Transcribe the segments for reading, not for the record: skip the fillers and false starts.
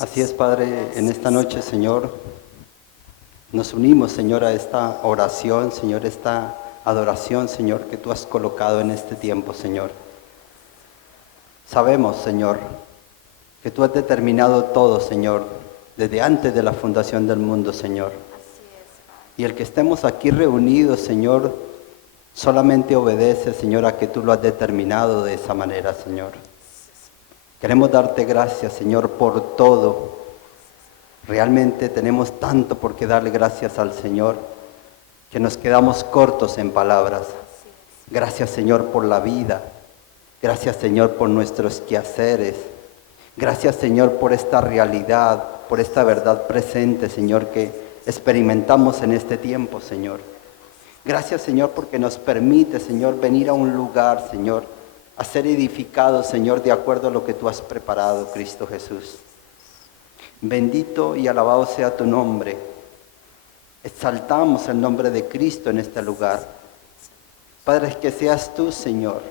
Así es, Padre, en esta noche, Señor, nos unimos, Señor, a esta oración, Señor, esta adoración, Señor, que tú has colocado en este tiempo, Señor. Sabemos, Señor, que tú has determinado todo, Señor, desde antes de la fundación del mundo, Señor. Y el que estemos aquí reunidos, Señor, solamente obedece, Señor, a que tú lo has determinado de esa manera, Señor. Queremos darte gracias, Señor, por todo. Realmente tenemos tanto por qué darle gracias al Señor, que nos quedamos cortos en palabras. Gracias, Señor, por la vida. Gracias, Señor, por nuestros quehaceres. Gracias, Señor, por esta realidad, por esta verdad presente, Señor, que experimentamos en este tiempo, Señor. Gracias, Señor, porque nos permite, Señor, venir a un lugar, Señor, a ser edificados, Señor, de acuerdo a lo que tú has preparado, Cristo Jesús. Bendito y alabado sea tu nombre. Exaltamos el nombre de Cristo en este lugar. Padre, que seas tú, Señor,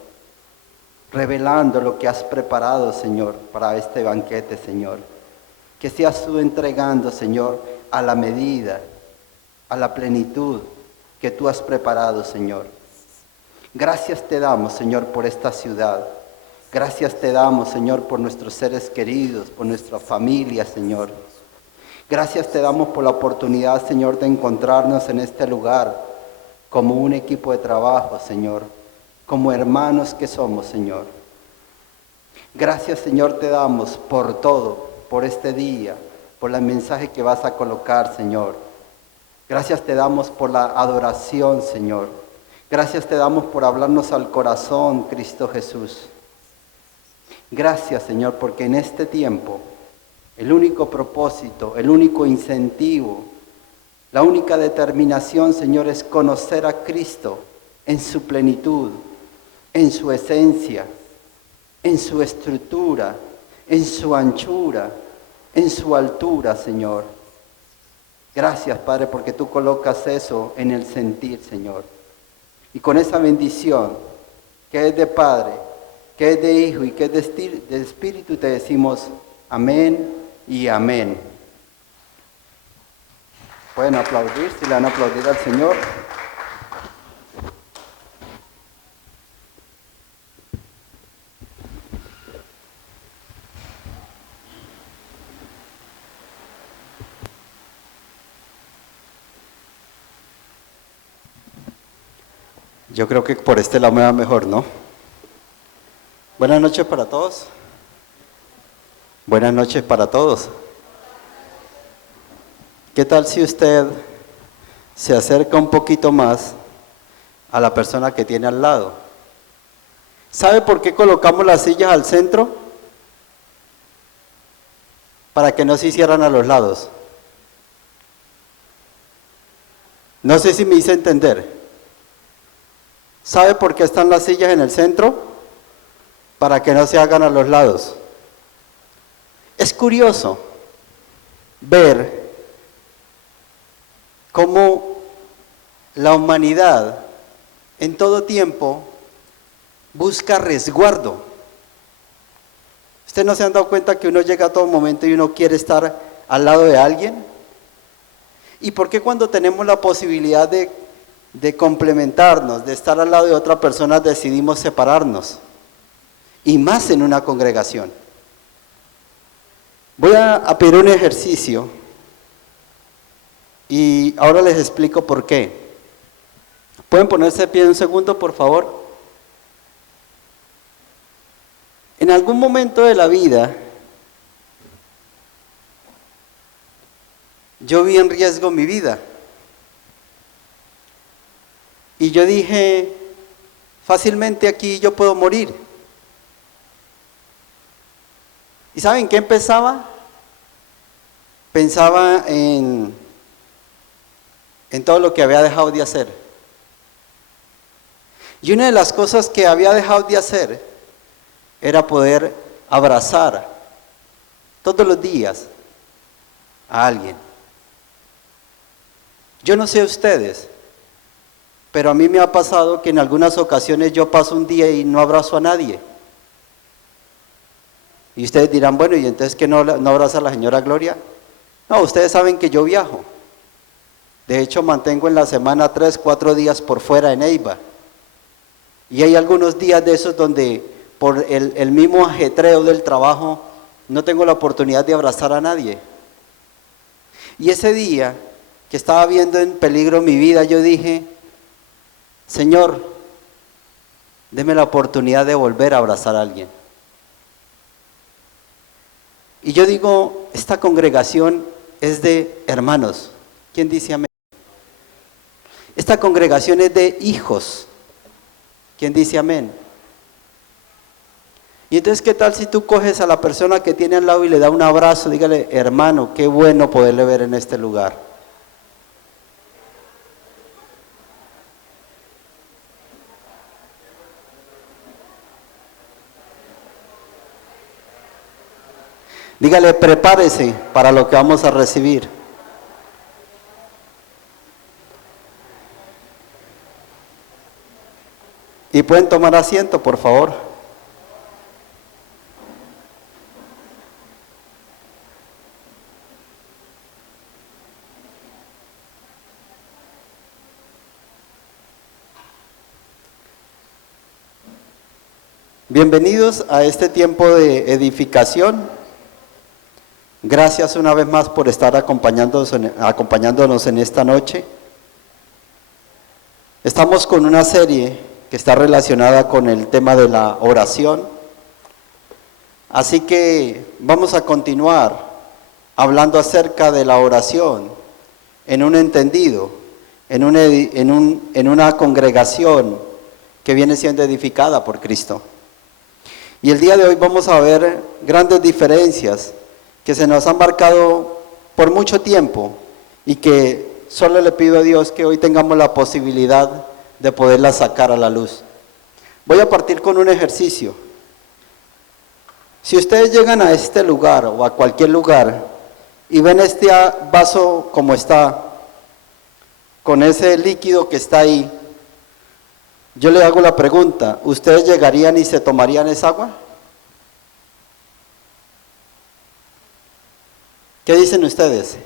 revelando lo que has preparado, Señor, para este banquete, Señor. Que seas tú entregando, Señor, a la medida, a la plenitud que tú has preparado, Señor. Gracias te damos, Señor, por esta ciudad. Gracias te damos, Señor, por nuestros seres queridos, por nuestra familia, Señor. Gracias te damos por la oportunidad, Señor, de encontrarnos en este lugar como un equipo de trabajo, Señor, como hermanos que somos, Señor. Gracias, Señor, te damos por todo, por este día, por el mensaje que vas a colocar, Señor. Gracias te damos por la adoración, Señor. Gracias te damos por hablarnos al corazón, Cristo Jesús. Gracias, Señor, porque en este tiempo el único propósito, el único incentivo, la única determinación, Señor, es conocer a Cristo en su plenitud, en su esencia, en su estructura, en su anchura, en su altura, Señor. Gracias, Padre, porque tú colocas eso en el sentir, Señor. Y con esa bendición que es de Padre, que es de Hijo y que es de Espíritu, te decimos amén y amén. Pueden aplaudir, si le van a aplaudir al Señor. Yo creo que por este lado me va mejor, ¿no? Buenas noches para todos. Buenas noches para todos. ¿Qué tal si usted se acerca un poquito más a la persona que tiene al lado? ¿Sabe por qué colocamos las sillas al centro? Para que no se hicieran a los lados. No sé si me hice entender. ¿Sabe por qué están las sillas en el centro? Para que no se hagan a los lados. Es curioso ver cómo la humanidad en todo tiempo busca resguardo. ¿Ustedes no se han dado cuenta que uno llega a todo momento y uno quiere estar al lado de alguien? ¿Y por qué cuando tenemos la posibilidad de complementarnos, de estar al lado de otra persona, decidimos separarnos? Y más en una congregación. Voy a pedir un ejercicio y ahora les explico por qué. ¿Pueden ponerse de pie un segundo, por favor? En algún momento de la vida, yo vi en riesgo mi vida. Y yo dije, fácilmente aquí yo puedo morir. ¿Y saben qué empezaba? Pensaba en todo lo que había dejado de hacer. Y una de las cosas que había dejado de hacer era poder abrazar todos los días a alguien. Yo no sé ustedes, pero a mí me ha pasado que en algunas ocasiones yo paso un día y no abrazo a nadie. Y ustedes dirán, bueno, ¿y entonces qué no abraza a la señora Gloria? No, ustedes saben que yo viajo. De hecho, mantengo en la semana 3, 4 días por fuera en Neiva. Y hay algunos días de esos donde por el mismo ajetreo del trabajo no tengo la oportunidad de abrazar a nadie. Y ese día que estaba viendo en peligro mi vida, yo dije, Señor, deme la oportunidad de volver a abrazar a alguien. Y yo digo, esta congregación es de hermanos. ¿Quién dice amén? Esta congregación es de hijos. ¿Quién dice amén? Y entonces, ¿qué tal si tú coges a la persona que tiene al lado y le da un abrazo? Dígale, hermano, qué bueno poderle ver en este lugar. Dígale, prepárese para lo que vamos a recibir. Y pueden tomar asiento, por favor. Bienvenidos a este tiempo de edificación. Gracias una vez más por estar acompañándonos en esta noche. Estamos con una serie que está relacionada con el tema de la oración. Así que vamos a continuar hablando acerca de la oración en un entendido, en una congregación que viene siendo edificada por Cristo. Y el día de hoy vamos a ver grandes diferencias que se nos han marcado por mucho tiempo y que solo le pido a Dios que hoy tengamos la posibilidad de poderlas sacar a la luz. Voy a partir con un ejercicio. Si ustedes llegan a este lugar o a cualquier lugar y ven este vaso como está, con ese líquido que está ahí, yo le hago la pregunta, ¿ustedes llegarían y se tomarían esa agua? ¿Qué dicen ustedes?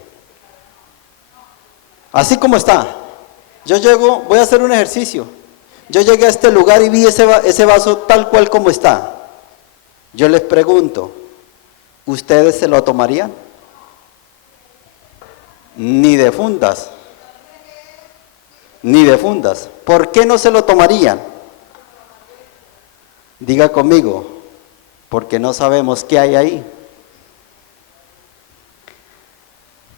Así como está. Yo llego, voy a hacer un ejercicio. Yo llegué a este lugar y vi ese vaso tal cual como está. Yo les pregunto, ¿ustedes se lo tomarían? Ni de fundas. Ni de fundas. ¿Por qué no se lo tomarían? Diga conmigo, porque no sabemos qué hay ahí.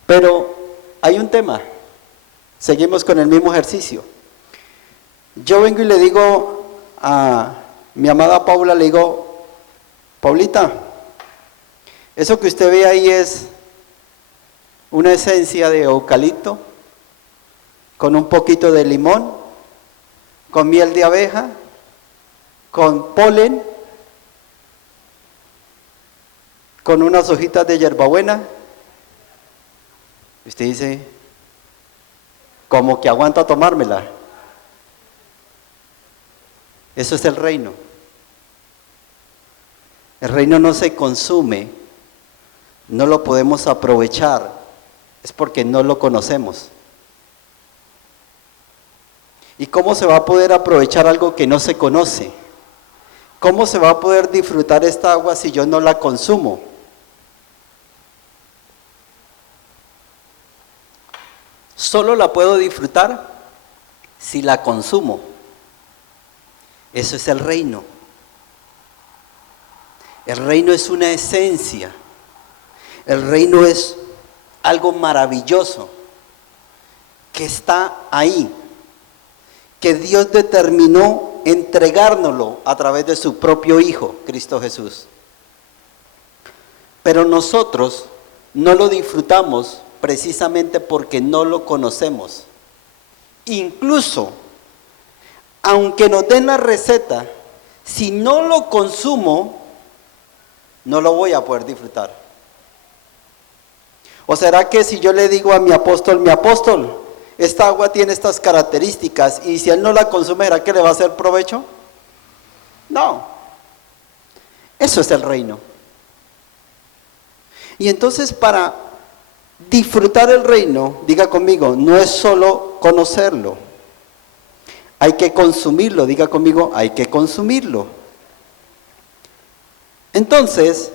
Pero hay un tema. Seguimos con el mismo ejercicio. Yo vengo y le digo a mi amada Paula, le digo, Paulita, eso que usted ve ahí es una esencia de eucalipto con un poquito de limón, con miel de abeja, con polen, con unas hojitas de hierbabuena. Usted dice, ¿cómo que aguanta tomármela? Eso es el reino. El reino no se consume, no lo podemos aprovechar, es porque no lo conocemos. ¿Y cómo se va a poder aprovechar algo que no se conoce? ¿Cómo se va a poder disfrutar esta agua si yo no la consumo? Solo la puedo disfrutar si la consumo. Eso es el reino. El reino es una esencia. El reino es algo maravilloso que está ahí, que Dios determinó entregárnoslo a través de su propio Hijo, Cristo Jesús. Pero nosotros no lo disfrutamos precisamente porque no lo conocemos. Incluso, aunque nos den la receta, si no lo consumo, no lo voy a poder disfrutar. ¿O será que si yo le digo a mi apóstol, esta agua tiene estas características y si él no la consume, ¿será que le va a hacer provecho? No. Eso es el reino. Y entonces para disfrutar el reino, diga conmigo, no es solo conocerlo. Hay que consumirlo, diga conmigo, hay que consumirlo. Entonces,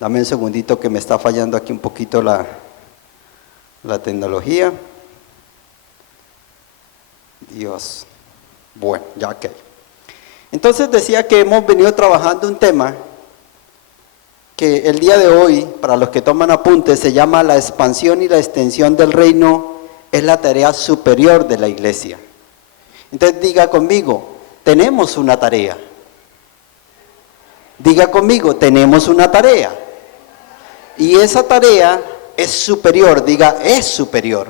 dame un segundito que me está fallando aquí un poquito la tecnología. Dios. Bueno, ya ok. Entonces decía que hemos venido trabajando un tema que el día de hoy, para los que toman apuntes, se llama la expansión y la extensión del reino, es la tarea superior de la iglesia. Entonces diga conmigo, tenemos una tarea. Diga conmigo, tenemos una tarea. Y esa tarea es superior, diga, es superior.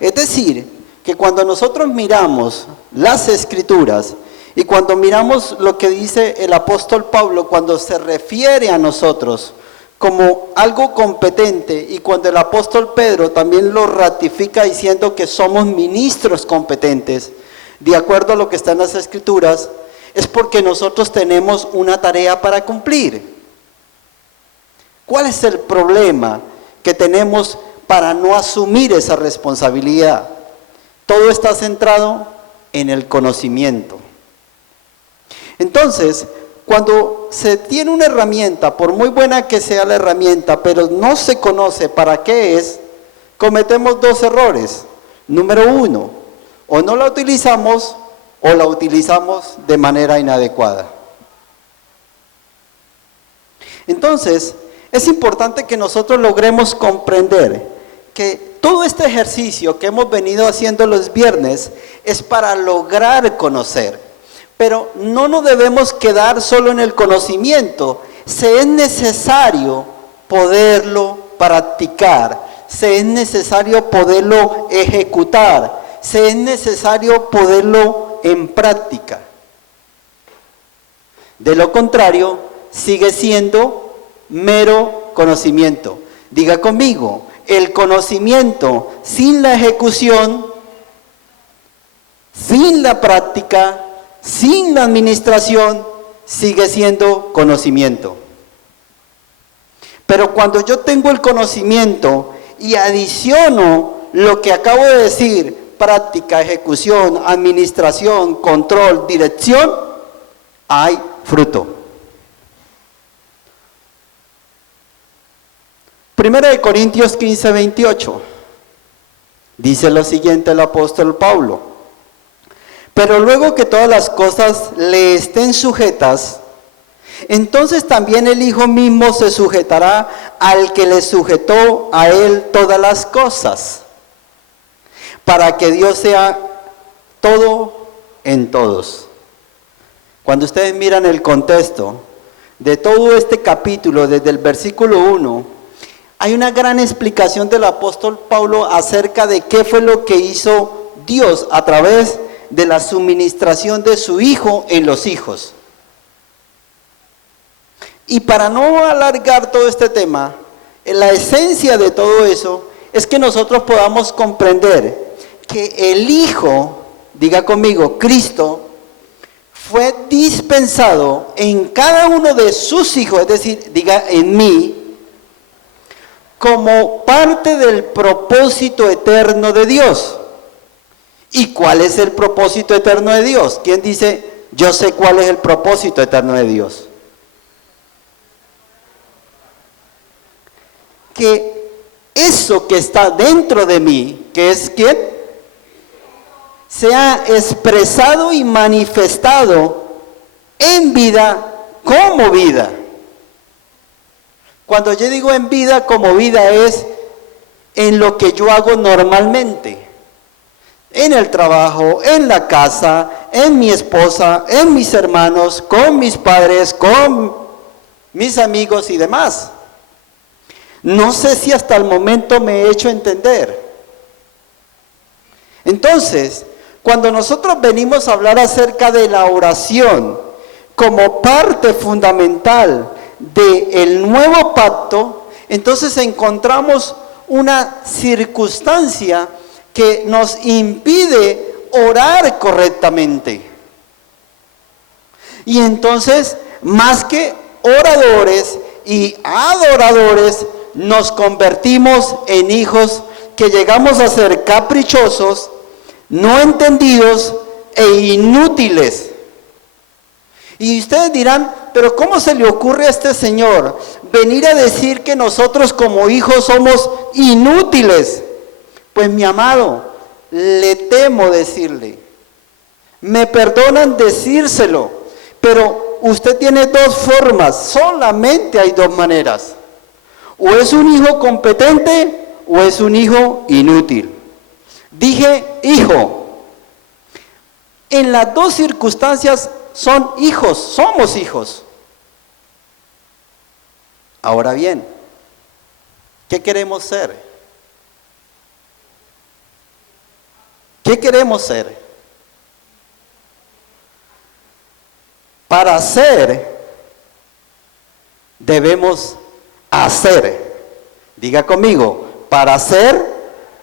Es decir, que cuando nosotros miramos las Escrituras y cuando miramos lo que dice el apóstol Pablo cuando se refiere a nosotros como algo competente, y cuando el apóstol Pedro también lo ratifica diciendo que somos ministros competentes, de acuerdo a lo que está en las Escrituras, es porque nosotros tenemos una tarea para cumplir. ¿Cuál es el problema que tenemos para no asumir esa responsabilidad? Todo está centrado en el conocimiento. Entonces, cuando se tiene una herramienta, por muy buena que sea la herramienta, pero no se conoce para qué es, cometemos dos errores. Número uno, o no la utilizamos o la utilizamos de manera inadecuada. Entonces, es importante que nosotros logremos comprender que todo este ejercicio que hemos venido haciendo los viernes es para lograr conocer. Pero no nos debemos quedar solo en el conocimiento. Se es necesario poderlo practicar, se es necesario poderlo ejecutar, se es necesario poderlo en práctica. De lo contrario, sigue siendo mero conocimiento. Diga conmigo, el conocimiento sin la ejecución, sin la práctica, sin la administración, sigue siendo conocimiento. Pero cuando yo tengo el conocimiento y adiciono lo que acabo de decir, práctica, ejecución, administración, control, dirección, hay fruto. Primera de Corintios 15, 28. Dice lo siguiente el apóstol Pablo. Pero luego que todas las cosas le estén sujetas, entonces también el Hijo mismo se sujetará al que le sujetó a él todas las cosas, para que Dios sea todo en todos. Cuando ustedes miran el contexto de todo este capítulo, desde el versículo 1, hay una gran explicación del apóstol Pablo acerca de qué fue lo que hizo Dios a través de la suministración de su Hijo en los hijos. Y para no alargar todo este tema, la esencia de todo eso es que nosotros podamos comprender que el Hijo, diga conmigo, Cristo, fue dispensado en cada uno de sus hijos, es decir, diga en mí, como parte del propósito eterno de Dios. ¿Y cuál es el propósito eterno de Dios? ¿Quién dice, yo sé cuál es el propósito eterno de Dios? Que eso que está dentro de mí, que es ¿quién? Sea expresado y manifestado en vida como vida. Cuando yo digo en vida como vida es en lo que yo hago normalmente. En el trabajo, en la casa, en mi esposa, en mis hermanos, con mis padres, con mis amigos y demás. No sé si hasta el momento me he hecho entender. Entonces, cuando nosotros venimos a hablar acerca de la oración como parte fundamental del nuevo pacto, entonces encontramos una circunstancia que nos impide orar correctamente. Y entonces, más que oradores y adoradores, nos convertimos en hijos que llegamos a ser caprichosos, no entendidos e inútiles. Y ustedes dirán, pero ¿cómo se le ocurre a este señor venir a decir que nosotros como hijos somos inútiles? Pues mi amado, le temo decirle, me perdonan decírselo, pero usted tiene dos formas, solamente hay dos maneras. O es un hijo competente o es un hijo inútil. Dije hijo. En las dos circunstancias son hijos, somos hijos. Ahora bien, ¿qué queremos ser? ¿Qué queremos ser? Para ser, debemos hacer. Diga conmigo, para ser,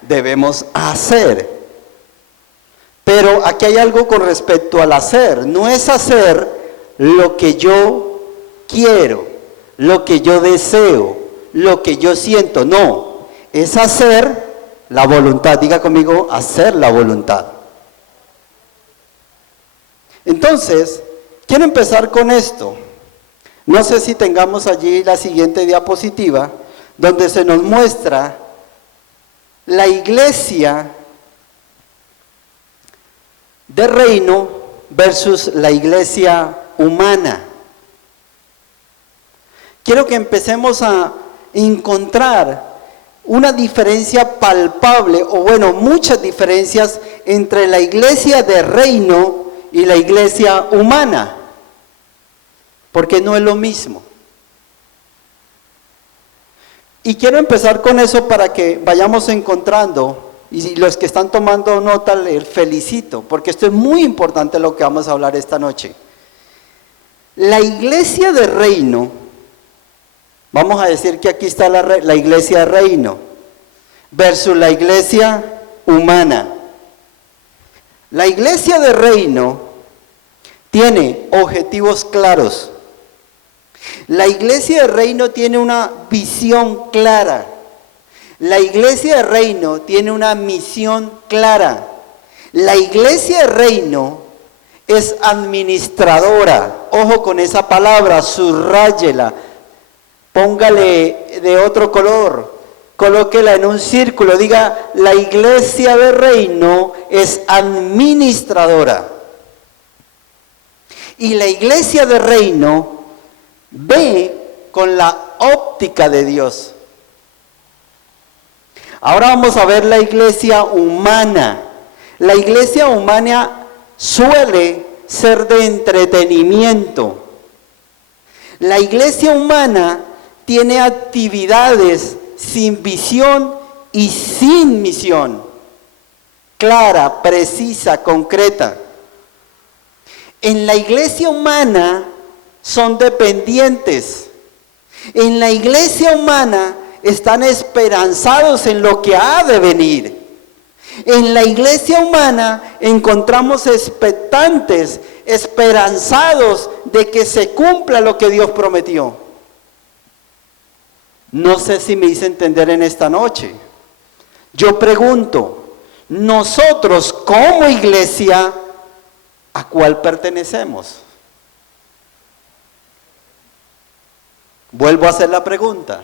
debemos hacer. Pero aquí hay algo con respecto al hacer. No es hacer lo que yo quiero, lo que yo deseo, lo que yo siento. No, es hacer la voluntad. Diga conmigo, hacer la voluntad. Entonces, quiero empezar con esto. No sé si tengamos allí la siguiente diapositiva, donde se nos muestra la iglesia de reino versus la iglesia humana. Quiero que empecemos a encontrar una diferencia palpable, o bueno, muchas diferencias entre la iglesia de reino y la iglesia humana, porque no es lo mismo. Y quiero empezar con eso para que vayamos encontrando, y los que están tomando nota les felicito, porque esto es muy importante lo que vamos a hablar esta noche. La iglesia de reino, vamos a decir que aquí está la iglesia de reino, versus la iglesia humana. La iglesia de reino tiene objetivos claros. La iglesia de reino tiene una visión clara. La iglesia de reino tiene una misión clara. La iglesia de reino es administradora. Ojo con esa palabra, subráyela. Póngale de otro color. Colóquela en un círculo. Diga, la iglesia de reino es administradora. Y la iglesia de reino ve con la óptica de Dios. Ahora vamos a ver la iglesia humana. La iglesia humana suele ser de entretenimiento. La iglesia humana tiene actividades sin visión y sin misión. Clara, precisa, concreta. En la iglesia humana son dependientes. En la iglesia humana están esperanzados en lo que ha de venir. En la iglesia humana encontramos expectantes, esperanzados de que se cumpla lo que Dios prometió. No sé si me hice entender en esta noche. Yo pregunto, nosotros como iglesia, ¿a cuál pertenecemos? Vuelvo a hacer la pregunta.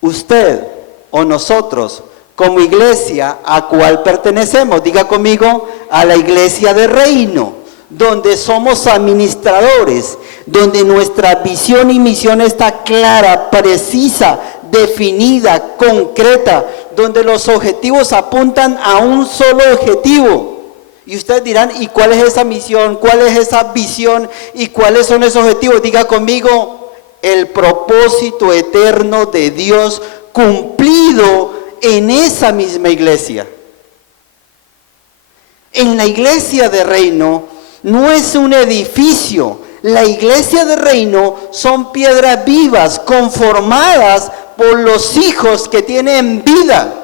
Usted o nosotros como iglesia, ¿a cuál pertenecemos? Diga conmigo, a la iglesia de reino, donde somos administradores, donde nuestra visión y misión está clara, precisa, definida, concreta, donde los objetivos apuntan a un solo objetivo. Y ustedes dirán, ¿y cuál es esa misión? ¿Cuál es esa visión? ¿Y cuáles son esos objetivos? Diga conmigo, el propósito eterno de Dios cumplido en esa misma iglesia. En la iglesia de reino no es un edificio. La iglesia de reino son piedras vivas conformadas por los hijos que tienen vida.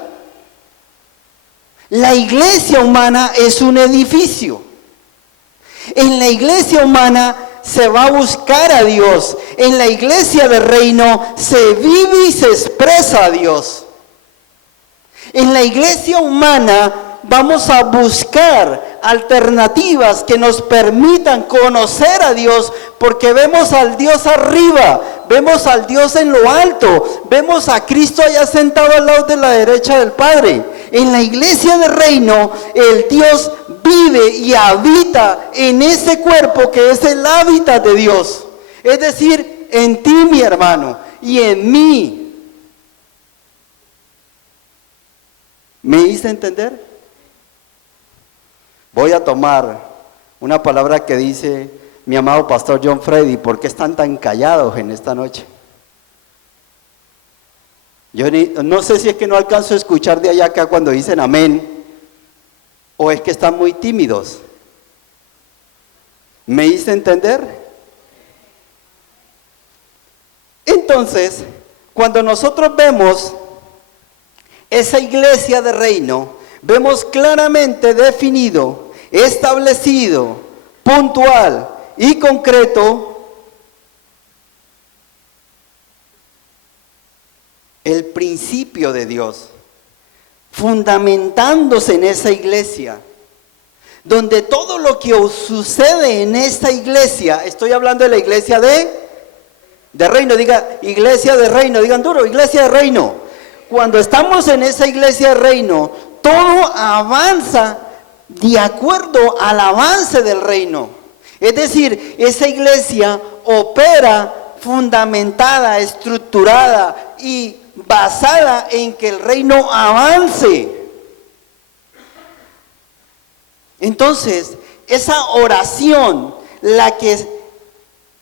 La iglesia humana es un edificio. En la iglesia humana se va a buscar a Dios. En la iglesia del reino se vive y se expresa a Dios. En la iglesia humana vamos a buscar alternativas que nos permitan conocer a Dios, porque vemos al Dios arriba, vemos al Dios en lo alto, vemos a Cristo allá sentado al lado de la derecha del Padre. En la iglesia del reino, el Dios vive y habita en ese cuerpo que es el hábitat de Dios. Es decir, en ti, mi hermano, y en mí. ¿Me hice entender? Voy a tomar una palabra que dice mi amado pastor John Freddy. ¿Por qué están tan callados en esta noche? Yo no sé si es que no alcanzo a escuchar de allá acá cuando dicen amén, o es que están muy tímidos. ¿Me hice entender? Entonces, cuando nosotros vemos esa iglesia de reino, vemos claramente definido, establecido, puntual y concreto el principio de Dios, fundamentándose en esa iglesia, donde todo lo que sucede en esta iglesia, estoy hablando de la iglesia de reino, diga iglesia de reino, digan duro, iglesia de reino. Cuando estamos en esa iglesia de reino, todo avanza de acuerdo al avance del reino. Es decir, esa iglesia opera fundamentada, estructurada y basada en que el reino avance. Entonces, esa oración, la que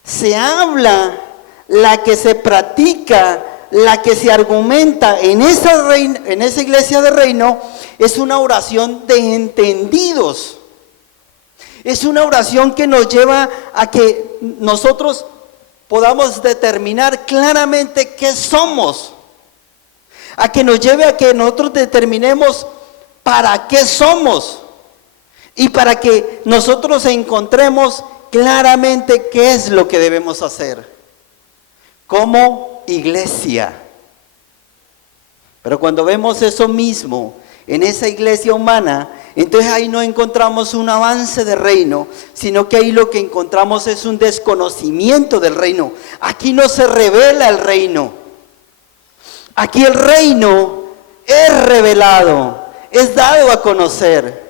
se habla, la que se practica, la que se argumenta en esa iglesia de reino, es una oración de entendidos. Es una oración que nos lleva a que nosotros podamos determinar claramente qué somos. A que nos lleve a que nosotros determinemos para qué somos. Y para que nosotros encontremos claramente qué es lo que debemos hacer como iglesia. Pero cuando vemos eso mismo en esa iglesia humana, entonces ahí no encontramos un avance de reino, sino que ahí lo que encontramos es un desconocimiento del reino. Aquí no se revela el reino. Aquí el reino es revelado, es dado a conocer.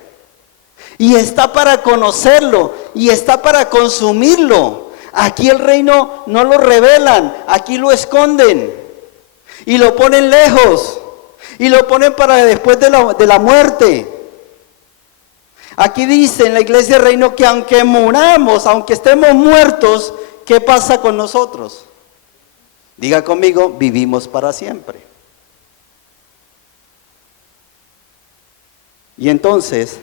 Y está para conocerlo, y está para consumirlo. Aquí el reino no lo revelan, aquí lo esconden. Y lo ponen lejos, y lo ponen para después de la muerte. Aquí dice en la iglesia del reino que aunque muramos, aunque estemos muertos, ¿qué pasa con nosotros? Diga conmigo, vivimos para siempre. Y entonces,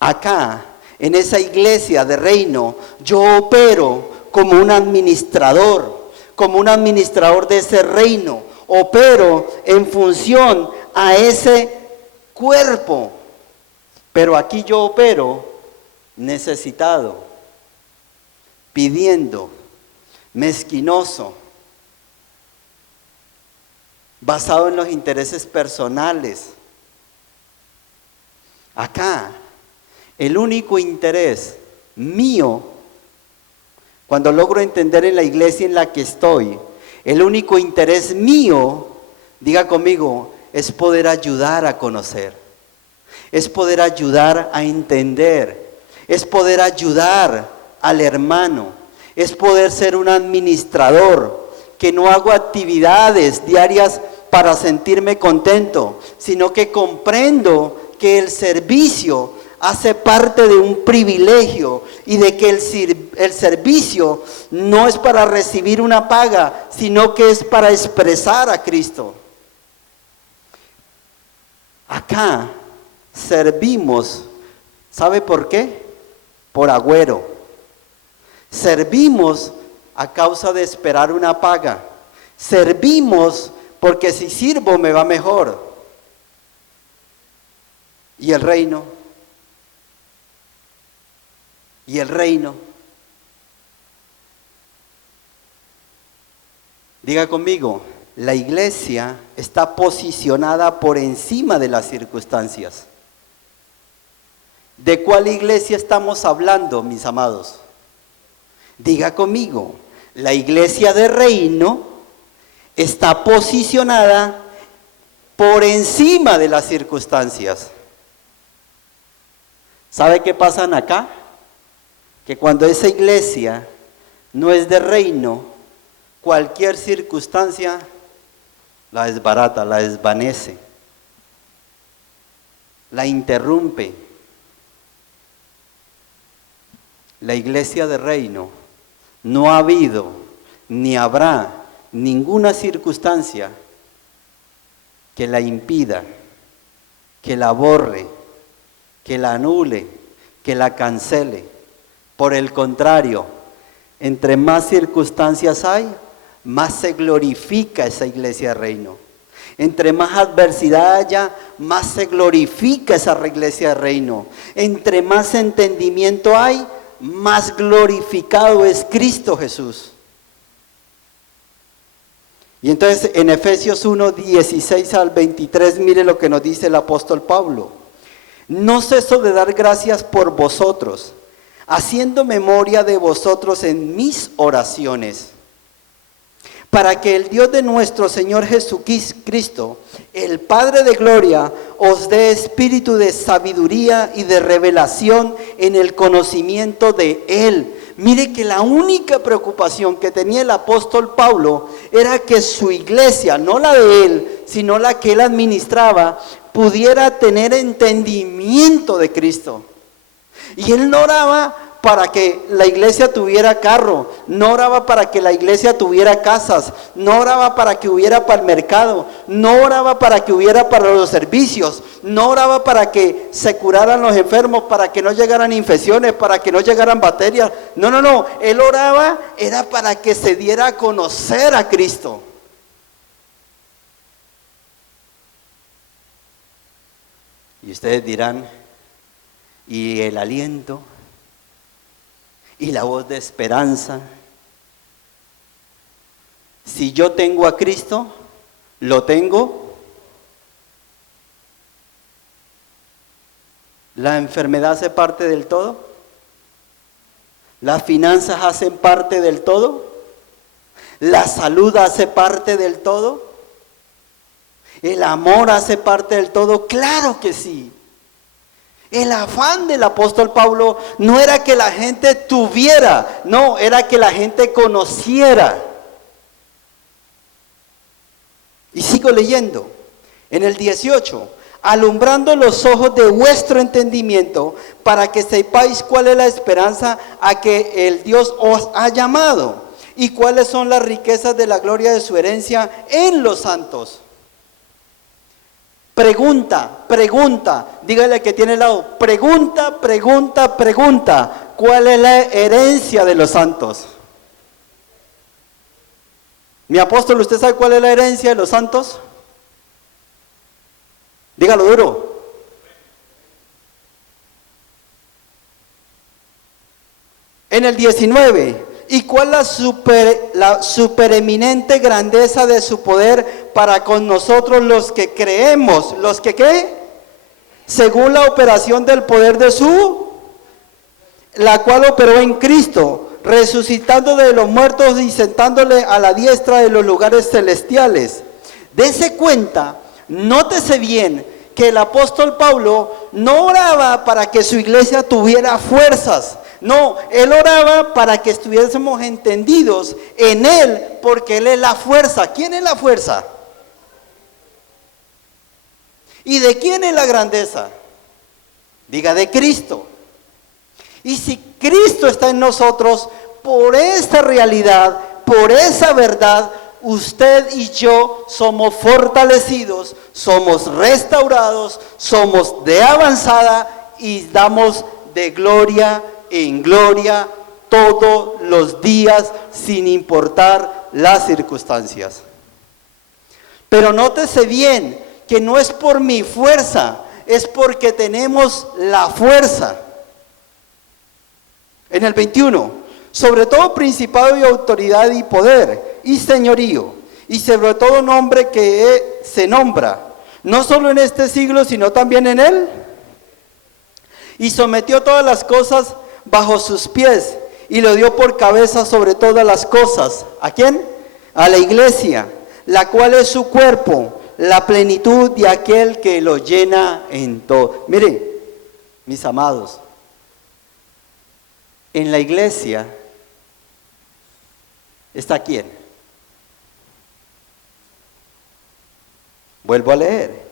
acá, en esa iglesia de reino, yo opero como un administrador de ese reino. Opero en función a ese cuerpo. Pero aquí yo opero necesitado, pidiendo, mezquinoso, basado en los intereses personales. Acá, el único interés mío, cuando logro entender en la iglesia en la que estoy, el único interés mío, diga conmigo, es poder ayudar a conocer. Es poder ayudar a entender, es poder ayudar al hermano, es poder ser un administrador, que no hago actividades diarias para sentirme contento, sino que comprendo que el servicio hace parte de un privilegio y de que el servicio no es para recibir una paga, sino que es para expresar a Cristo. Acá servimos, ¿sabe por qué? Por agüero. Servimos a causa de esperar una paga. Servimos porque si sirvo me va mejor. ¿Y el reino? ¿Y el reino? Diga conmigo, la iglesia está posicionada por encima de las circunstancias. ¿De cuál iglesia estamos hablando, mis amados? Diga conmigo, la iglesia de reino está posicionada por encima de las circunstancias. ¿Sabe qué pasa acá? Que cuando esa iglesia no es de reino, cualquier circunstancia la desbarata, la desvanece, la interrumpe. La iglesia de reino no ha habido ni habrá ninguna circunstancia que la impida, que la borre, que la anule, que la cancele. Por el contrario, entre más circunstancias hay, más se glorifica esa iglesia de reino. Entre más adversidad haya, más se glorifica esa iglesia de reino. Entre más entendimiento hay, más glorificado es Cristo Jesús. Y entonces en Efesios 1, 16 al 23, mire lo que nos dice el apóstol Pablo. No ceso de dar gracias por vosotros, haciendo memoria de vosotros en mis oraciones, para que el Dios de nuestro Señor Jesucristo, el Padre de gloria, os dé espíritu de sabiduría y de revelación en el conocimiento de Él. Mire que la única preocupación que tenía el apóstol Pablo era que su iglesia, no la de él, sino la que él administraba, pudiera tener entendimiento de Cristo. Y él no oraba para que la iglesia tuviera carro, no oraba para que la iglesia tuviera casas, no oraba para que hubiera para el mercado, no oraba para que hubiera para los servicios, no oraba para que se curaran los enfermos, para que no llegaran infecciones, para que no llegaran bacterias. No, él oraba era para que se diera a conocer a Cristo. Y ustedes dirán, ¿y el aliento? ¿Y la voz de esperanza? Si yo tengo a Cristo, ¿lo tengo? ¿La enfermedad hace parte del todo? ¿Las finanzas hacen parte del todo? ¿La salud hace parte del todo? ¿El amor hace parte del todo? Claro que sí. El afán del apóstol Pablo no era que la gente tuviera, no, era que la gente conociera. Y sigo leyendo, en el 18, alumbrando los ojos de vuestro entendimiento, para que sepáis cuál es la esperanza a que el Dios os ha llamado, y cuáles son las riquezas de la gloria de su herencia en los santos. Pregunta, dígale que tiene al lado, pregunta, ¿cuál es la herencia de los santos? Mi apóstol, ¿usted sabe cuál es la herencia de los santos? Dígalo duro. En el 19, ¿y cuál la supereminente grandeza de su poder para con nosotros los que creemos? ¿Los que qué? Según la operación del poder de la cual operó en Cristo, resucitando de los muertos y sentándole a la diestra de los lugares celestiales. Dese cuenta, nótese bien, que el apóstol Pablo no oraba para que su iglesia tuviera fuerzas. No, él oraba para que estuviésemos entendidos en él, porque él es la fuerza. ¿Quién es la fuerza? ¿Y de quién es la grandeza? Diga, de Cristo. Y si Cristo está en nosotros, por esta realidad, por esa verdad, usted y yo somos fortalecidos, somos restaurados, somos de avanzada y damos de gloria en gloria todos los días, sin importar las circunstancias. Pero nótese bien que no es por mi fuerza, es porque tenemos la fuerza. En el 21, sobre todo principado y autoridad y poder, y señorío, y sobre todo nombre que se nombra, no solo en este siglo, sino también en él. Y sometió todas las cosas bajo sus pies, y lo dio por cabeza sobre todas las cosas. ¿A quién? A la iglesia, la cual es su cuerpo, la plenitud de aquel que lo llena en todo. Miren, mis amados, en la iglesia está ¿quién? Vuelvo a leer.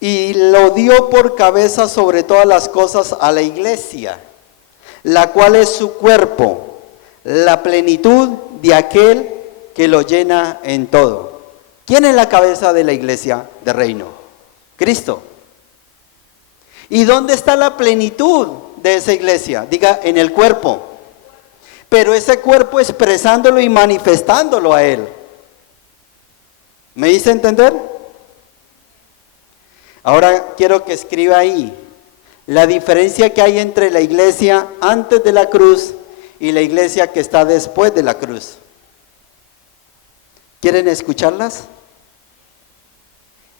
Y lo dio por cabeza sobre todas las cosas a la iglesia, la cual es su cuerpo, la plenitud de aquel que lo llena en todo. ¿Quién es la cabeza de la iglesia de reino? Cristo. ¿Y dónde está la plenitud de esa iglesia? Diga, en el cuerpo. Pero ese cuerpo expresándolo y manifestándolo a Él. ¿Me hice entender? Ahora quiero que escriba ahí la diferencia que hay entre la iglesia antes de la cruz y la iglesia que está después de la cruz. ¿Quieren escucharlas?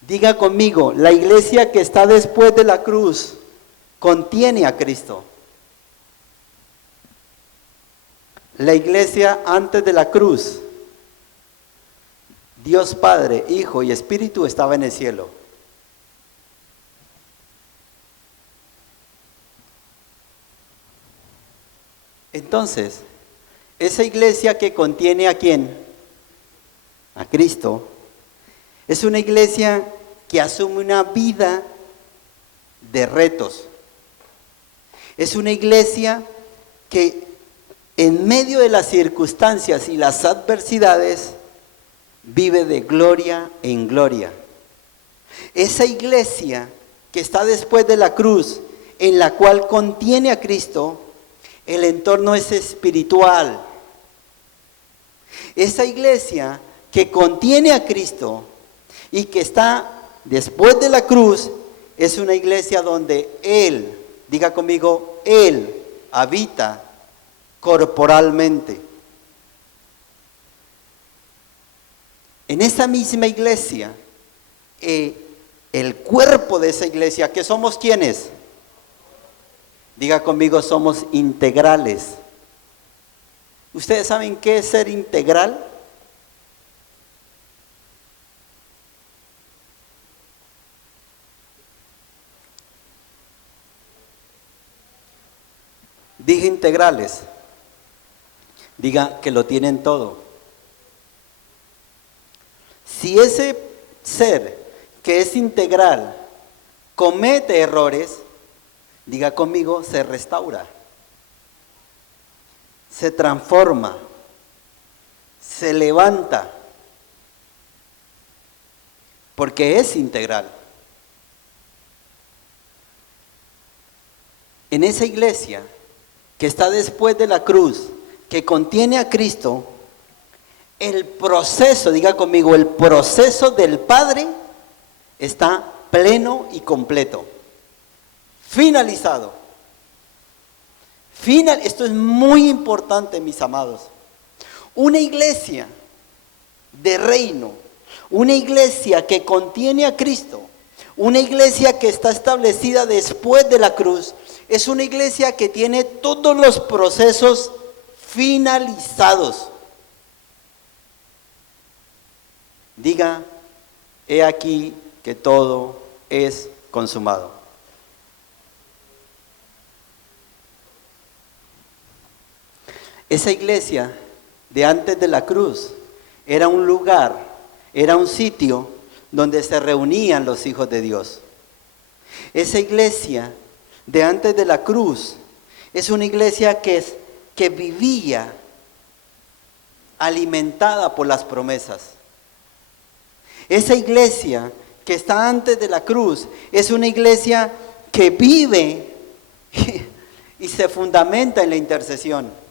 Diga conmigo, la iglesia que está después de la cruz contiene a Cristo. La iglesia antes de la cruz, Dios Padre, Hijo y Espíritu estaba en el cielo. Entonces, esa iglesia que contiene ¿a quién? A Cristo. Es una iglesia que asume una vida de retos. Es una iglesia que en medio de las circunstancias y las adversidades vive de gloria en gloria. Esa iglesia que está después de la cruz, en la cual contiene a Cristo, el entorno es espiritual. Esa iglesia que contiene a Cristo y que está después de la cruz, es una iglesia donde Él, diga conmigo, Él habita corporalmente. En esa misma iglesia, el cuerpo de esa iglesia, que somos ¿quiénes? Diga conmigo, somos integrales. ¿Ustedes saben qué es ser integral? Dije integrales. Diga que lo tienen todo. Si ese ser que es integral comete errores, diga conmigo, se restaura, se transforma, se levanta, porque es integral. En esa iglesia que está después de la cruz, que contiene a Cristo, el proceso, diga conmigo, el proceso del Padre está pleno y completo, finalizado. Esto es muy importante, mis amados. Una iglesia de reino, una iglesia que contiene a Cristo, una iglesia que está establecida después de la cruz, es una iglesia que tiene todos los procesos finalizados. Diga, he aquí que todo es consumado. Esa iglesia de antes de la cruz era un lugar, era un sitio donde se reunían los hijos de Dios. Esa iglesia de antes de la cruz es una iglesia que vivía alimentada por las promesas. Esa iglesia que está antes de la cruz es una iglesia que vive y se fundamenta en la intercesión.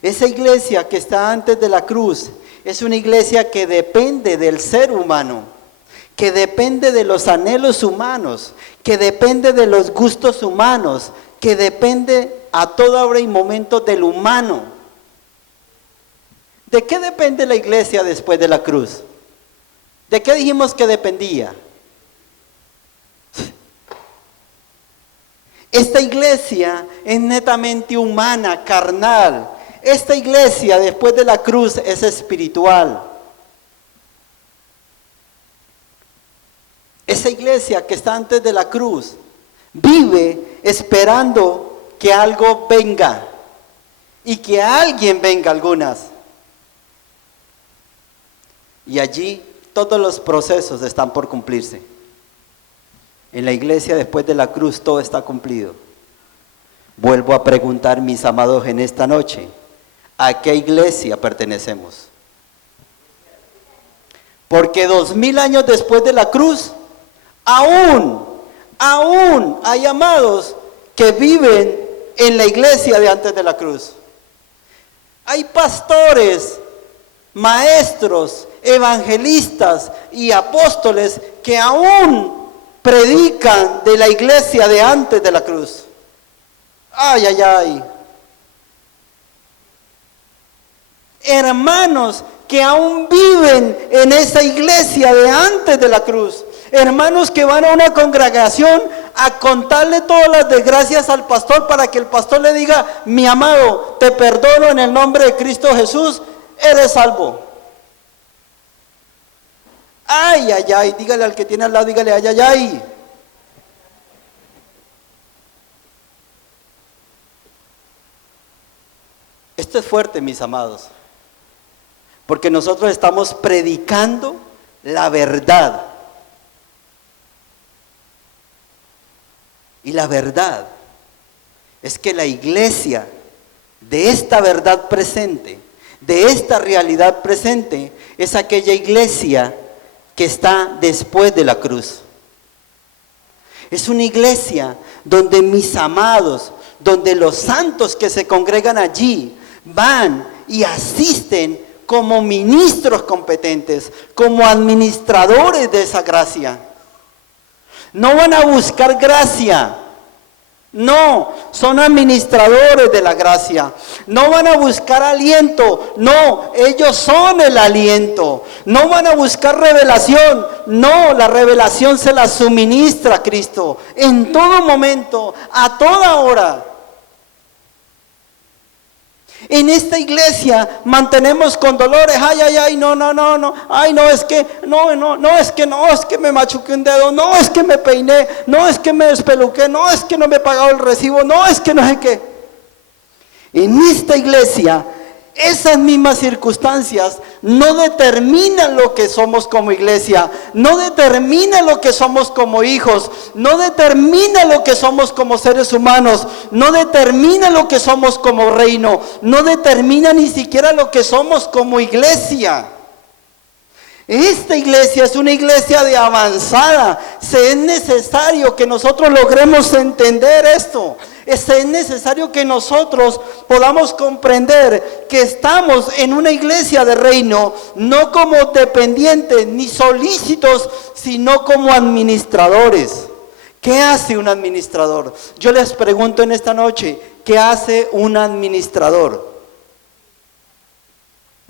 Esa iglesia que está antes de la cruz es una iglesia que depende del ser humano, que depende de los anhelos humanos, que depende de los gustos humanos, que depende a toda hora y momento del humano. ¿De qué depende la iglesia después de la cruz? ¿De qué dijimos que dependía? Esta iglesia es netamente humana, carnal. Esta iglesia después de la cruz es espiritual. Esa iglesia que está antes de la cruz vive esperando que algo venga y que alguien venga, algunas. Y allí todos los procesos están por cumplirse. En la iglesia después de la cruz todo está cumplido. Vuelvo a preguntar, mis amados, en esta noche, ¿a qué iglesia pertenecemos? Porque 2000 años después de la cruz, aún hay amados que viven en la iglesia de antes de la cruz. Hay pastores, maestros, evangelistas y apóstoles que aún predican de la iglesia de antes de la cruz. Ay, ay, ay. Hermanos que aún viven en esa iglesia de antes de la cruz. Hermanos que van a una congregación a contarle todas las desgracias al pastor para que el pastor le diga: mi amado, te perdono en el nombre de Cristo Jesús, eres salvo. Ay, ay, ay, dígale al que tiene al lado, dígale: ay, ay, ay. Esto es fuerte, mis amados, porque nosotros estamos predicando la verdad. Y la verdad es que la iglesia de esta verdad presente, de esta realidad presente, es aquella iglesia que está después de la cruz. Es una iglesia donde mis amados, donde los santos que se congregan allí van y asisten como ministros competentes, como administradores de esa gracia. No van a buscar gracia, no, son administradores de la gracia. No van a buscar aliento, no, ellos son el aliento. No van a buscar revelación, no, la revelación se la suministra Cristo en todo momento, a toda hora. En esta iglesia mantenemos con dolores: ay, ay, ay, no, ay, no, es que, es que me machuqué un dedo, no, es que me peiné, no, es que me despeluqué, no, es que no me he pagado el recibo, no, es que no sé qué. En esta iglesia, esas mismas circunstancias no determinan lo que somos como iglesia, no determinan lo que somos como hijos, no determina lo que somos como seres humanos, no determina lo que somos como reino, no determina ni siquiera lo que somos como iglesia. Esta iglesia es una iglesia de avanzada. Es necesario que nosotros logremos entender esto. Es necesario que nosotros podamos comprender que estamos en una iglesia de reino, no como dependientes ni solícitos, sino como administradores. ¿Qué hace un administrador? Yo les pregunto en esta noche, ¿qué hace un administrador?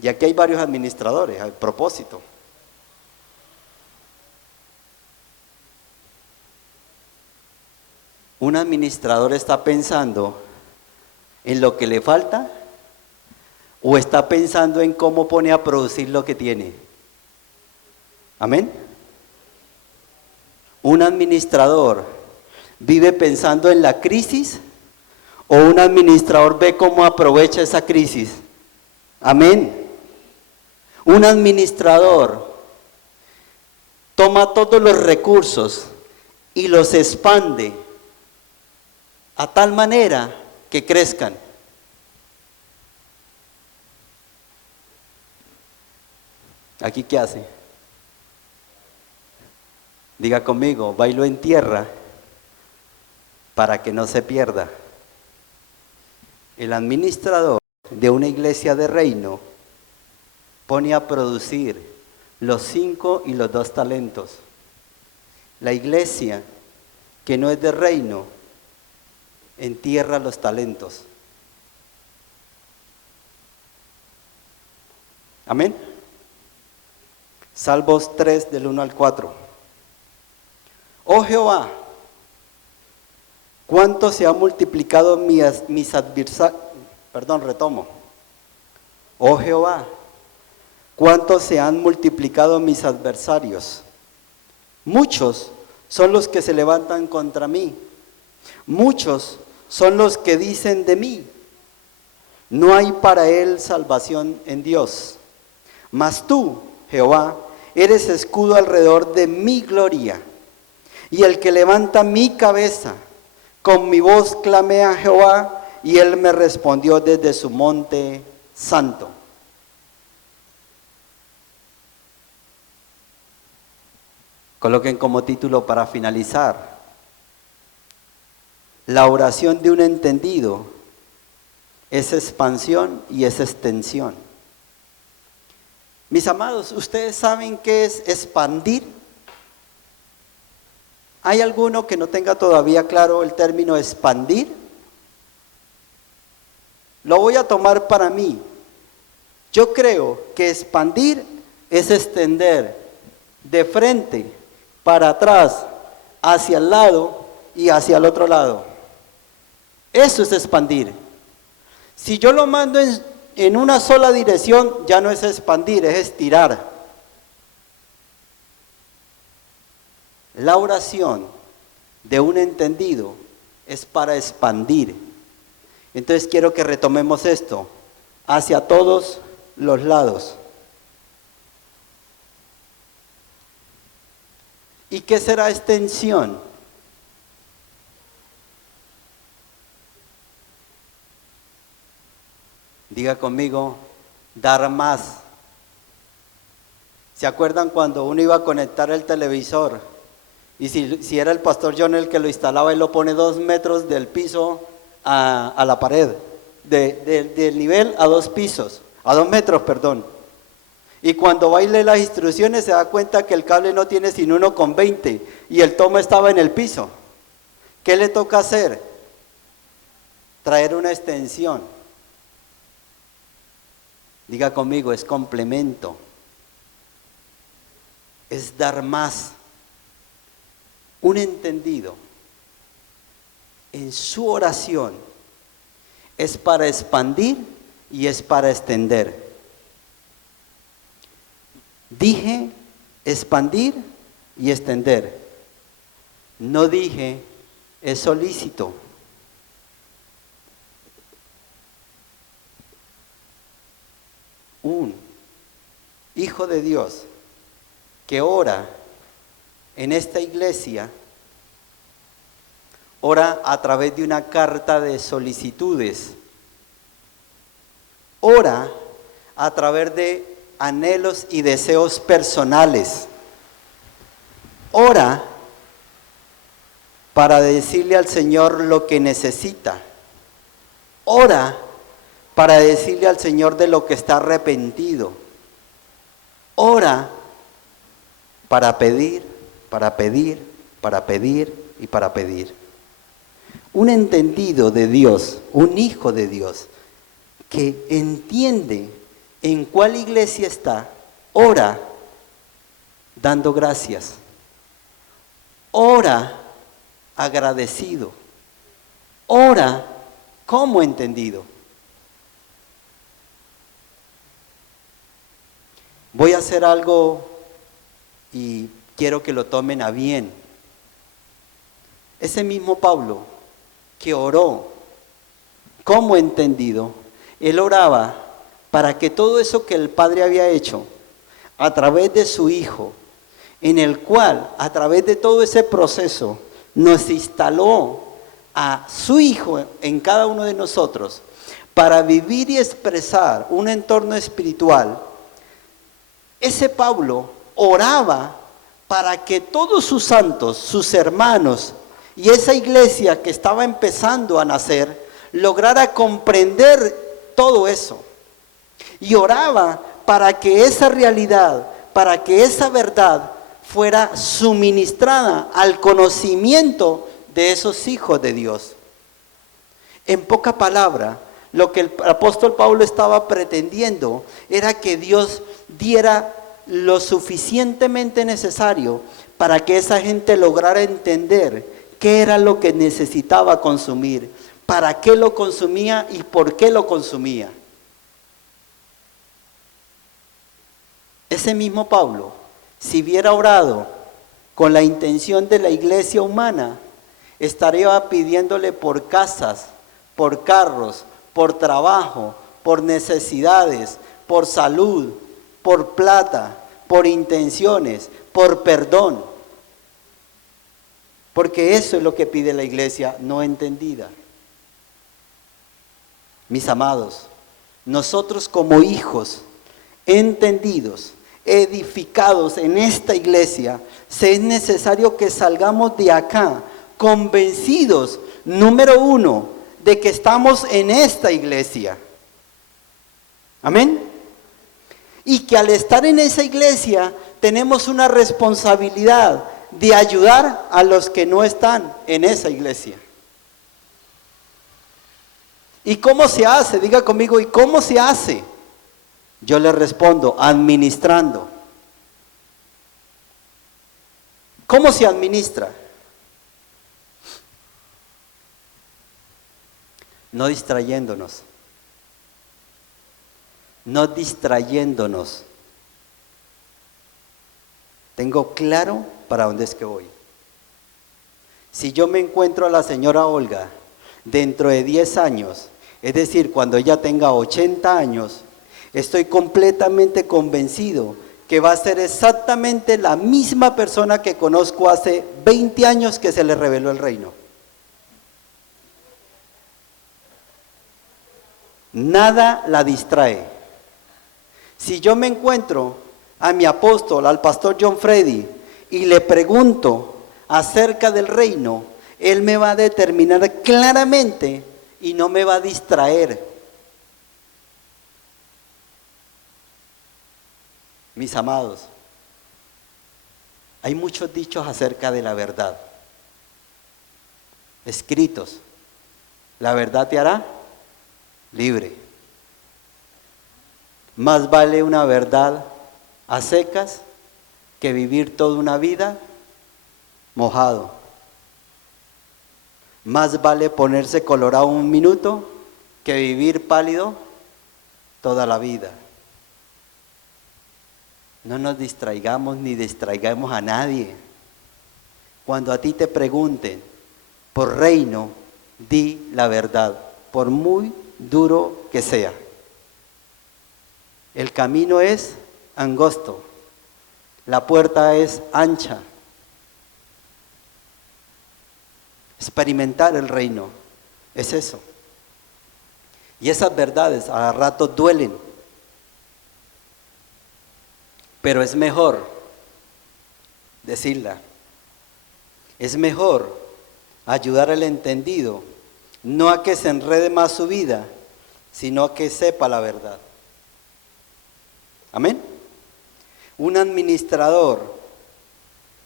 Y aquí hay varios administradores, a propósito. Un administrador está pensando en lo que le falta o está pensando en cómo pone a producir lo que tiene. Amén. Un administrador vive pensando en la crisis o un administrador ve cómo aprovecha esa crisis. Amén. Un administrador toma todos los recursos y los expande a tal manera que crezcan. ¿Aquí qué hace? Diga conmigo: bailo en tierra para que no se pierda. El administrador de una iglesia de reino pone a producir los 5 y los 2 talentos. La iglesia que no es de reino entierra los talentos. Amén. Salmos 3 del 1 al 4. Oh Jehová, cuánto se han multiplicado mis adversarios. Retomo. Oh Jehová, cuánto se han multiplicado mis adversarios. Muchos son los que se levantan contra mí. Muchos son los que dicen de mí: no hay para él salvación en Dios. Mas tú, Jehová, eres escudo alrededor de mi gloria, y el que levanta mi cabeza. Con mi voz clamé a Jehová, y él me respondió desde su monte santo. Coloquen como título para finalizar: la oración de un entendido es expansión y es extensión. Mis amados, ¿ustedes saben qué es expandir? ¿Hay alguno que no tenga todavía claro el término expandir? Lo voy a tomar para mí. Yo creo que expandir es extender de frente, para atrás, hacia el lado y hacia el otro lado. Eso es expandir. Si yo lo mando en una sola dirección, ya no es expandir, es estirar. La oración de un entendido es para expandir. Entonces quiero que retomemos esto hacia todos los lados. ¿Y qué será extensión? Diga conmigo: dar más. ¿Se acuerdan cuando uno iba a conectar el televisor? Y si era el pastor John el que lo instalaba, él lo pone 2 metros del piso a la pared, del nivel a 2 pisos, a 2 metros, perdón. Y cuando va y lee las instrucciones se da cuenta que el cable no tiene sino 1,20 y el tomo estaba en el piso. ¿Qué le toca hacer? Traer una extensión. Diga conmigo: es complemento, es dar más. Un entendido en su oración es para expandir y es para extender. Dije expandir y extender. No dije es solícito. Un hijo de Dios que ora en esta iglesia, ora a través de una carta de solicitudes, ora a través de anhelos y deseos personales, ora para decirle al Señor lo que necesita, ora para decirle al Señor de lo que está arrepentido, ora para pedir, para pedir, para pedir y para pedir. Un entendido de Dios, un hijo de Dios, que entiende en cuál iglesia está, ora dando gracias, ora agradecido, ora como entendido. Voy a hacer algo y quiero que lo tomen a bien. Ese mismo Pablo que oró como entendido, él oraba para que todo eso que el Padre había hecho a través de su Hijo, en el cual a través de todo ese proceso nos instaló a su Hijo en cada uno de nosotros para vivir y expresar un entorno espiritual. Ese Pablo oraba para que todos sus santos, sus hermanos y esa iglesia que estaba empezando a nacer lograra comprender todo eso. Y oraba para que esa realidad, para que esa verdad fuera suministrada al conocimiento de esos hijos de Dios. En poca palabra, lo que el apóstol Pablo estaba pretendiendo era que Dios diera lo suficientemente necesario para que esa gente lograra entender qué era lo que necesitaba consumir, para qué lo consumía y por qué lo consumía. Ese mismo Pablo, si hubiera orado con la intención de la iglesia humana, estaría pidiéndole por casas, por carros, por trabajo, por necesidades, por salud, por plata, por intenciones, por perdón. Porque eso es lo que pide la iglesia no entendida. Mis amados, nosotros como hijos entendidos, edificados en esta iglesia, es necesario que salgamos de acá convencidos, número uno, de que estamos en esta iglesia. Amén. Y que al estar en esa iglesia tenemos una responsabilidad de ayudar a los que no están en esa iglesia. ¿Y cómo se hace? Diga conmigo, ¿y cómo se hace? Yo le respondo, administrando. ¿Cómo se administra? No distrayéndonos. No distrayéndonos. Tengo claro para dónde es que voy. Si yo me encuentro a la señora Olga dentro de 10 años, es decir, cuando ella tenga 80 años, estoy completamente convencido que va a ser exactamente la misma persona que conozco hace 20 años que se le reveló el reino. Nada la distrae. Si yo me encuentro a mi apóstol, al pastor John Freddy, y le pregunto acerca del reino, él me va a determinar claramente y no me va a distraer. Mis amados, hay muchos dichos acerca de la verdad, escritos. La verdad te hará libre. Más vale una verdad a secas que vivir toda una vida mojado. Más vale ponerse colorado un minuto que vivir pálido toda la vida. No nos distraigamos ni distraigamos a nadie. Cuando a ti te pregunten por reino, di la verdad, por muy duro que sea. El camino es angosto, la puerta es ancha. Experimentar el reino es eso. Y esas verdades a ratos duelen, pero es mejor decirla. Es mejor ayudar al entendido, no a que se enrede más su vida, sino a que sepa la verdad. Amén. Un administrador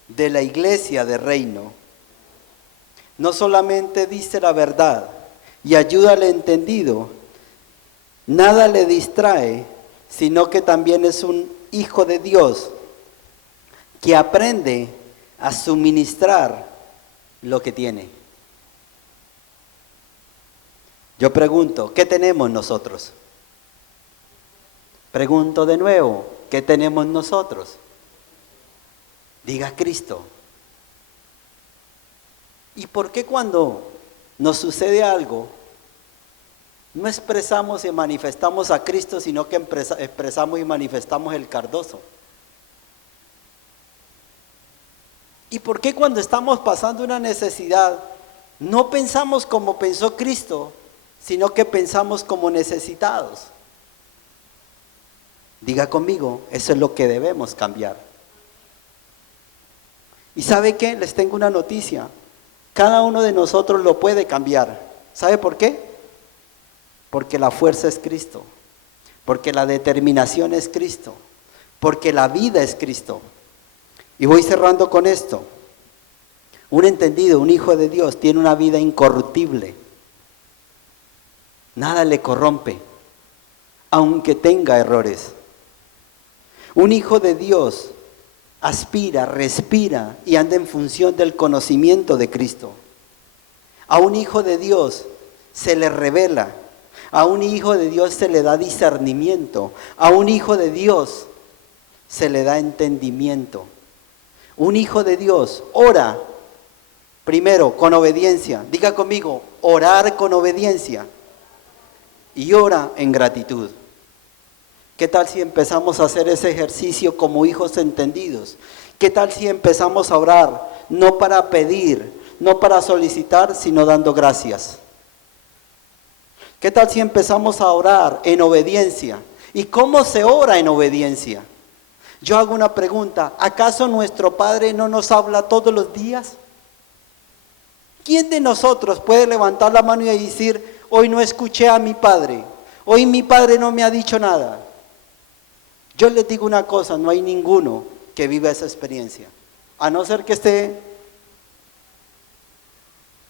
de la iglesia de reino no solamente dice la verdad y ayuda al entendido, nada le distrae, sino que también es un hijo de Dios que aprende a suministrar lo que tiene. Yo pregunto, ¿qué tenemos nosotros? Pregunto de nuevo, ¿qué tenemos nosotros? Diga Cristo. ¿Y por qué cuando nos sucede algo, no expresamos y manifestamos a Cristo, sino que expresamos y manifestamos el cardoso? ¿Y por qué cuando estamos pasando una necesidad, no pensamos como pensó Cristo, sino que pensamos como necesitados? Diga conmigo, eso es lo que debemos cambiar. ¿Y sabe qué? Les tengo una noticia. Cada uno de nosotros lo puede cambiar. ¿Sabe por qué? Porque la fuerza es Cristo, porque la determinación es Cristo, porque la vida es Cristo. Y voy cerrando con esto. Un entendido, un hijo de Dios, tiene una vida incorruptible. Nada le corrompe, aunque tenga errores. Un hijo de Dios aspira, respira y anda en función del conocimiento de Cristo. A un hijo de Dios se le revela, a un hijo de Dios se le da discernimiento, a un hijo de Dios se le da entendimiento. Un hijo de Dios ora primero con obediencia. Diga conmigo, orar con obediencia. Y ora en gratitud. ¿Qué tal si empezamos a hacer ese ejercicio como hijos entendidos? ¿Qué tal si empezamos a orar no para pedir, no para solicitar, sino dando gracias? ¿Qué tal si empezamos a orar en obediencia? ¿Y cómo se ora en obediencia? Yo hago una pregunta, ¿acaso nuestro Padre no nos habla todos los días? ¿Quién de nosotros puede levantar la mano y decir, hoy no escuché a mi Padre, hoy mi Padre no me ha dicho nada? Yo les digo una cosa, no hay ninguno que viva esa experiencia, a no ser que esté.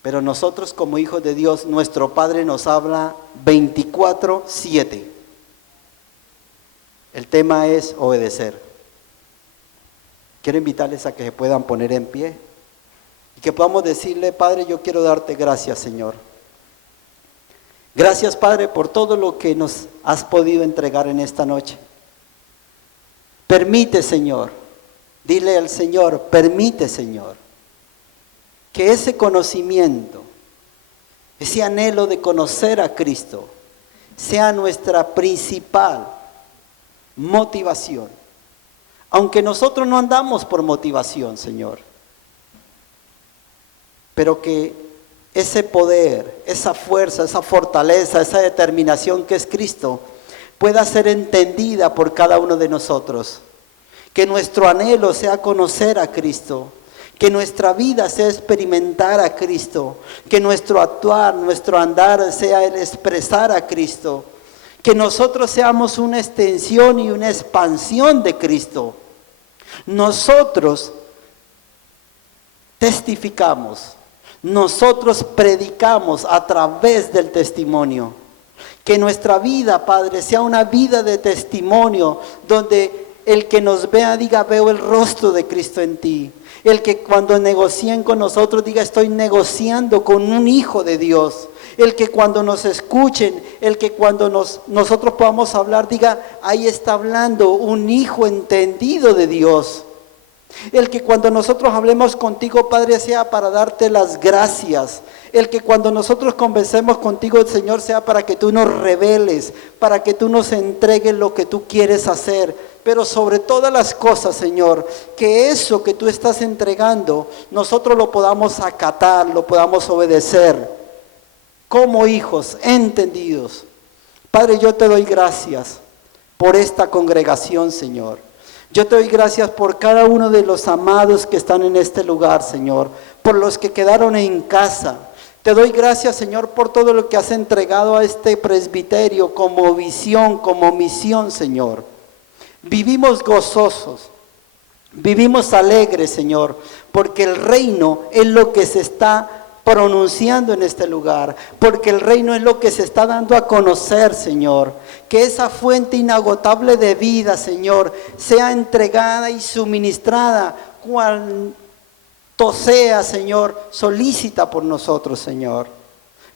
Pero nosotros como hijos de Dios, nuestro Padre nos habla 24/7. El tema es obedecer. Quiero invitarles a que se puedan poner en pie y que podamos decirle, Padre, yo quiero darte gracias, Señor. Gracias, Padre, por todo lo que nos has podido entregar en esta noche. Permite, Señor, dile al Señor, permite, Señor, que ese conocimiento, ese anhelo de conocer a Cristo, sea nuestra principal motivación. Aunque nosotros no andamos por motivación, Señor, pero que ese poder, esa fuerza, esa fortaleza, esa determinación que es Cristo, pueda ser entendida por cada uno de nosotros. Que nuestro anhelo sea conocer a Cristo, que nuestra vida sea experimentar a Cristo, que nuestro actuar, nuestro andar sea el expresar a Cristo, que nosotros seamos una extensión y una expansión de Cristo. Nosotros testificamos, nosotros predicamos a través del testimonio. Que nuestra vida, Padre, sea una vida de testimonio, donde el que nos vea diga, veo el rostro de Cristo en ti. El que cuando negocien con nosotros diga, estoy negociando con un hijo de Dios. El que cuando nos escuchen, el que cuando nosotros podamos hablar diga, ahí está hablando un hijo entendido de Dios. El que cuando nosotros hablemos contigo, Padre, sea para darte las gracias. El que cuando nosotros conversemos contigo, Señor, sea para que tú nos reveles, para que tú nos entregues lo que tú quieres hacer. Pero sobre todas las cosas, Señor, que eso que tú estás entregando, nosotros lo podamos acatar, lo podamos obedecer, como hijos entendidos. Padre, yo te doy gracias por esta congregación, Señor. Yo te doy gracias por cada uno de los amados que están en este lugar, Señor, por los que quedaron en casa. Te doy gracias, Señor, por todo lo que has entregado a este presbiterio como visión, como misión, Señor. Vivimos gozosos, vivimos alegres, Señor, porque el reino es lo que se está pronunciando en este lugar, porque el reino es lo que se está dando a conocer, Señor. Que esa fuente inagotable de vida, Señor, sea entregada y suministrada cuanto sea, Señor, solicita por nosotros, Señor.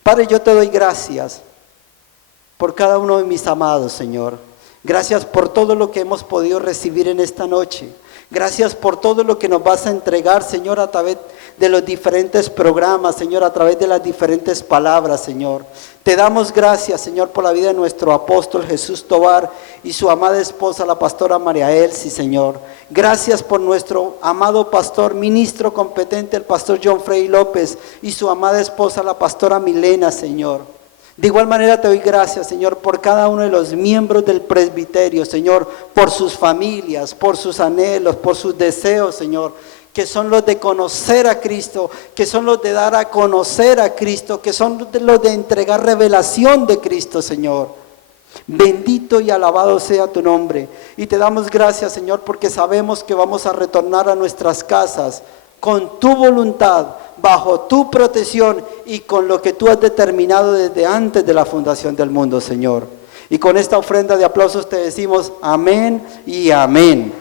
Padre, yo te doy gracias por cada uno de mis amados, Señor. Gracias por todo lo que hemos podido recibir en esta noche. Gracias por todo lo que nos vas a entregar, Señor, a través de los diferentes programas, Señor, a través de las diferentes palabras, Señor. Te damos gracias, Señor, por la vida de nuestro apóstol Jesús Tobar y su amada esposa, la pastora María Elsie, Señor. Gracias por nuestro amado pastor, ministro competente, el pastor John Frey López, y su amada esposa, la pastora Milena, Señor. De igual manera te doy gracias, Señor, por cada uno de los miembros del presbiterio, Señor, por sus familias, por sus anhelos, por sus deseos, Señor, que son los de conocer a Cristo, que son los de dar a conocer a Cristo, que son los de entregar revelación de Cristo, Señor. Bendito y alabado sea tu nombre. Y te damos gracias, Señor, porque sabemos que vamos a retornar a nuestras casas con tu voluntad, bajo tu protección y con lo que tú has determinado desde antes de la fundación del mundo, Señor. Y con esta ofrenda de aplausos te decimos amén y amén.